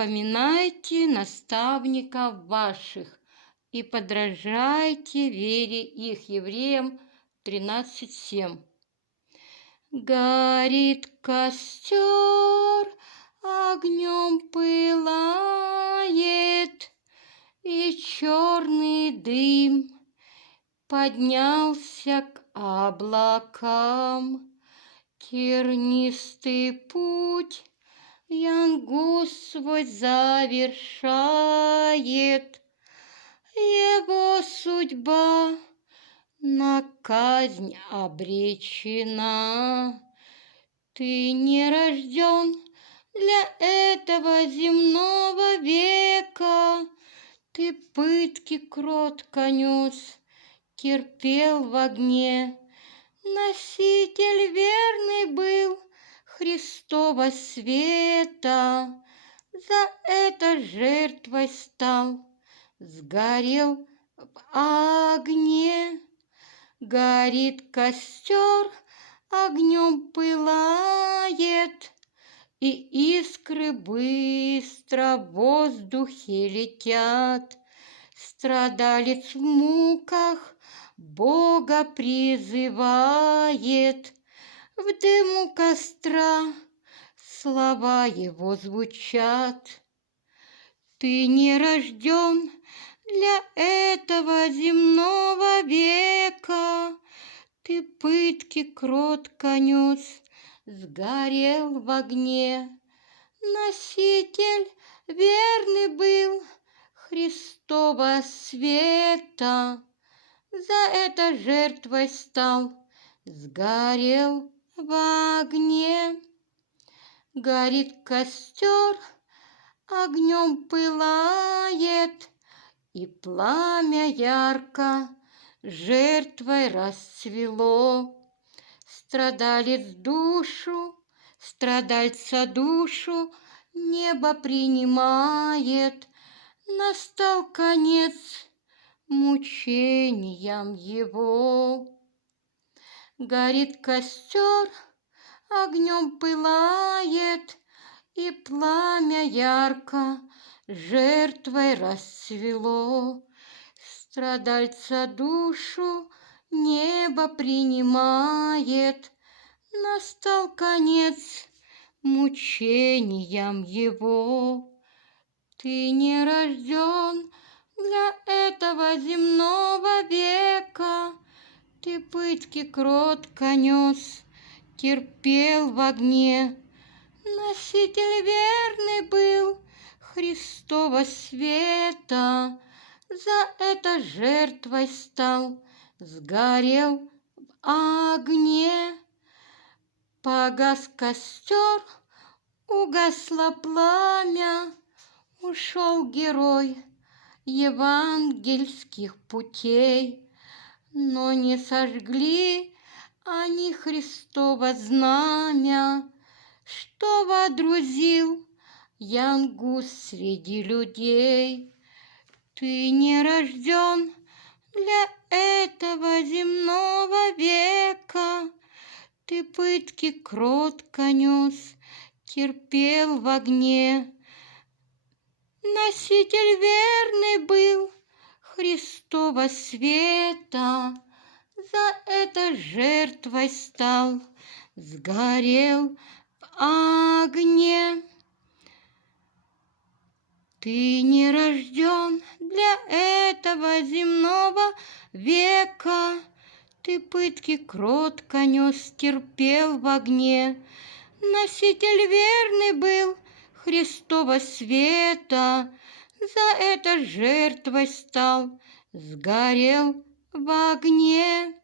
Вспоминайте наставников ваших и подражайте вере их. Евреям 13:7. Горит костер, огнем пылает, и черный дым поднялся к облакам. Тернистый путь Янгус свой завершает, его судьба на казнь обречена. Ты не рожден для этого земного века, ты пытки кротко нес, терпел в огне. Носитель верный был Христова света, за это жертвой стал, сгорел в огне. Горит костер, огнем пылает, и искры быстро в воздухе летят. Страдалец в муках Бога призывает, в дыму костра слова его звучат. Ты не рожден для этого земного века, ты пытки кротко нес, сгорел в огне. Носитель верный был Христова света, за это жертвой стал, сгорел в огне. Горит костер, огнем пылает, и пламя ярко жертвой расцвело. Страдальца душу небо принимает, настал конец мучениям его. Горит костер, огнем пылает, и пламя ярко жертвой расцвело. Страдальца душу небо принимает, настал конец мучениям его. Ты не рожден для этого земного века, ты пытки кротко нес, терпел в огне. Носитель верный был Христова света, за это жертвой стал, сгорел в огне. Погас костер, угасло пламя, ушел герой евангельских путей, но не сожгли они Христово знамя, что водрузил Янгус среди людей. Ты не рожден для этого земного века, ты пытки кротко нес, терпел в огне. Носитель верный был Христова света, за это жертвой стал, сгорел в огне. Ты не рожден для этого земного века, ты пытки кротко нес, терпел в огне. Носитель верный был Христова света, за это жертвой стал, сгорел в огне.